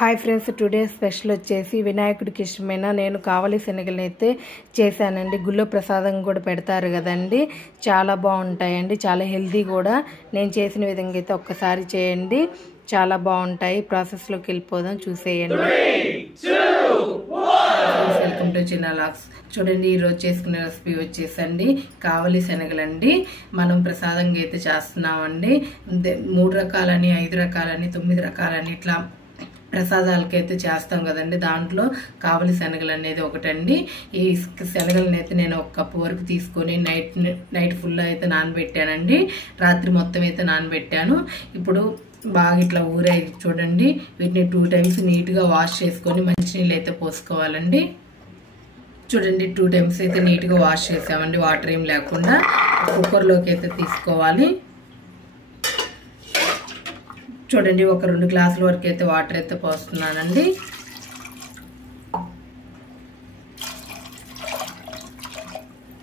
Hi friends, today special వచ్చేసి వినాయకుడికి ఇష్టమైన నేను కావలి శనగలను అయితే చేశానండి. గుళ్ళో ప్రసాదం కూడా పెడతారు కదండి, చాలా బాగుంటాయండి, చాలా హెల్తీ కూడా. నేను చేసిన విధంగా అయితే ఒక్కసారి చేయండి, చాలా బాగుంటాయి. ప్రాసెస్లోకి వెళ్ళిపోదాం, చూసేయండి. వెల్కమ్ టు చిన్నలాక్స్. చూడండి, ఈరోజు చేసుకునే రెసిపీ వచ్చేసండి కావలి శనగలండి. మనం ప్రసాదంగా అయితే చేస్తున్నామండి. 3 రకాలని, 5 రకాలని, 9 రకాలని ఇట్లా ప్రసాదాలకైతే చేస్తాం కదండి. దాంట్లో కావలి శనగలు అనేది ఒకటండి. ఈ శనగలను అయితే నేను 1 కప్పు వరకు తీసుకొని నైట్ ఫుల్ అయితే నానబెట్టానండి. రాత్రి మొత్తం అయితే నానబెట్టాను. ఇప్పుడు బాగా ఇట్లా ఊరాయి చూడండి. వీటిని 2 టైమ్స్ నీట్గా వాష్ చేసుకొని మంచినీళ్ళు అయితే పోసుకోవాలండి. చూడండి, 2 టైమ్స్ అయితే నీట్గా వాష్ చేసామండి, వాటర్ ఏం లేకుండా. కుక్కర్లోకి అయితే తీసుకోవాలి. చూడండి, ఒక 2 గ్లాసుల వరకు అయితే వాటర్ అయితే పోస్తున్నానండి.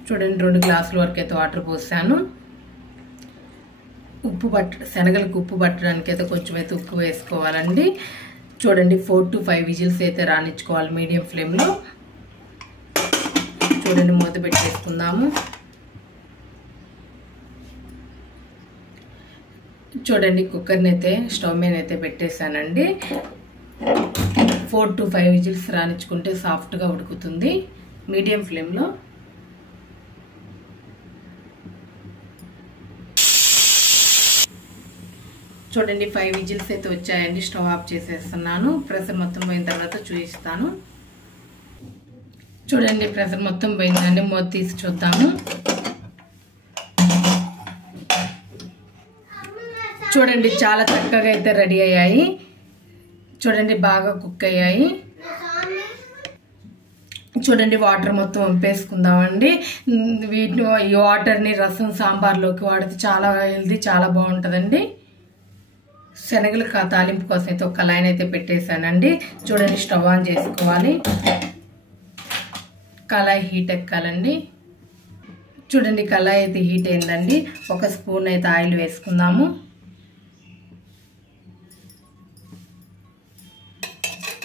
చూడండి, 2 గ్లాసుల వరకు అయితే వాటర్ పోసాను. శనగలకు ఉప్పు పట్టడానికి అయితే కొంచెం అయితే ఉప్పు వేసుకోవాలండి. చూడండి, 4 to 5 విజిల్స్ అయితే రానిచ్చుకోవాలి మీడియం ఫ్లేమ్లో. చూడండి, మూత పెట్టేసుకుందాము. చూడండి, కుక్కర్ని అయితే స్టవ్ మీద అయితే పెట్టేశానండి. 4 to 5 విజిల్స్ రానిచ్చుకుంటే సాఫ్ట్గా ఉడుకుతుంది మీడియం ఫ్లేమ్లో. చూడండి, 5 విజిల్స్ అయితే వచ్చాయండి. స్టవ్ ఆఫ్ చేసేస్తున్నాను. ప్రెషర్ మొత్తం పోయిన తర్వాత చూపిస్తాను. చూడండి, ప్రెషర్ మొత్తం పోయిందండి. మూత తీసి చూద్దాము. చూడండి, చాలా చక్కగా అయితే రెడీ అయ్యాయి. చూడండి, బాగా కుక్ అయ్యాయి. చూడండి, వాటర్ మొత్తం వంపేసుకుందామండి. వీటిని ఈ వాటర్ని రసం సాంబార్లోకి వాడితే చాలా హెల్తీ, చాలా బాగుంటుందండి. శనగలు తాలింపు కోసం అయితే 1 కళాయిని అయితే పెట్టేశానండి. చూడండి, స్టవ్ ఆన్ చేసుకోవాలి. కళాయి హీట్ ఎక్కాలండి. చూడండి, కళాయి అయితే హీట్ అయిందండి. 1 స్పూన్ అయితే ఆయిల్ వేసుకుందాము.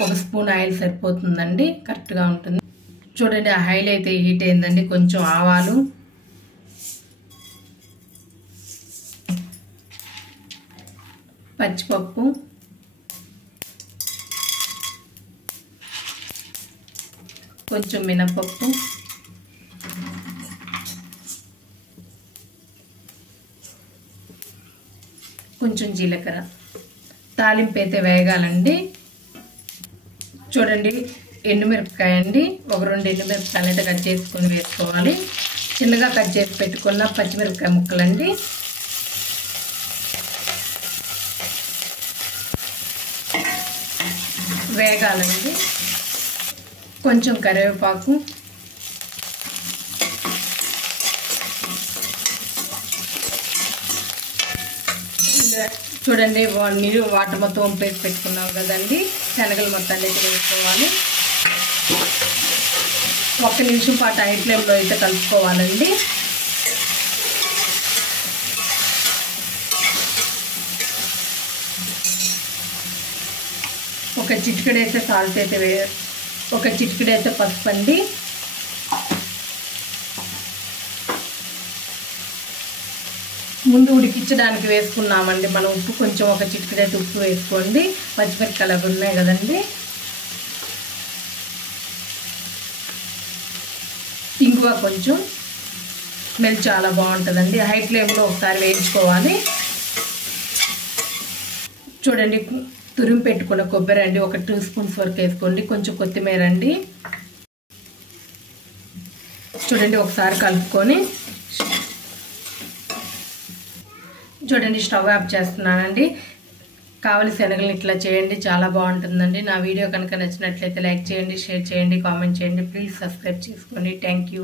1 స్పూన్ ఆయిల్ సరిపోతుందండి, కరెక్ట్గా ఉంటుంది. చూడండి, ఆ ఆయిల్ అయితే హీట్ అయిందండి. కొంచెం ఆవాలు, పచ్చిపప్పు, కొంచెం మినపప్పు, కొంచెం జీలకర్ర. తాలింపు అయితే వేగాలండి. చూడండి, ఎండుమిరపకాయ అండి. 1 2 ఎండుమిరపకాయలు అయితే కట్ చేసుకొని వేసుకోవాలి. చిన్నగా కట్ చేసి పెట్టుకున్న పచ్చిమిరపకాయ ముక్కలండి. వేగాలండి. కొంచెం కరివేపాకు, చూడండి, నీరు వాటర్ మొత్తం వంపేసి పెట్టుకున్నాం కదండి. శనగలు మొత్తాన్ని అయితే వేసుకోవాలి. 1 నిమిషం పాటు హై ఫ్లేమ్లో అయితే కలుపుకోవాలండి. ఒక చిటికెడైతే సాల్ట్ అయితే 1 చిటికెడైతే పసుపు అండి. ముందు ఉడికించడానికి వేసుకున్నామండి మనం ఉప్పు. కొంచెం 1 చిటికెడైతే ఉప్పు వేసుకోండి. పచ్చిమిరపకాయలు అవి ఉన్నాయి కదండి. ఇంగువ కొంచెం, స్మెల్ చాలా బాగుంటుందండి. హై ఫ్లేమ్లో ఒకసారి వేయించుకోవాలి. చూడండి, తురిమి పెట్టుకున్న కొబ్బరి అండి 1 2 స్పూన్స్ వరకు వేసుకోండి. కొంచెం కొత్తిమీర అండి. చూడండి, ఒకసారి కలుపుకొని చూడండి, స్టవ్ ఆఫ్ చేస్తున్నానండి. కావలి శనగలను ఇట్లా చేయండి, చాలా బాగుంటుందండి. నా వీడియో కనుక నచ్చినట్లయితే లైక్ చేయండి, షేర్ చేయండి, కామెంట్ చేయండి. ప్లీజ్ సబ్స్క్రైబ్ చేసుకోండి. Thank you.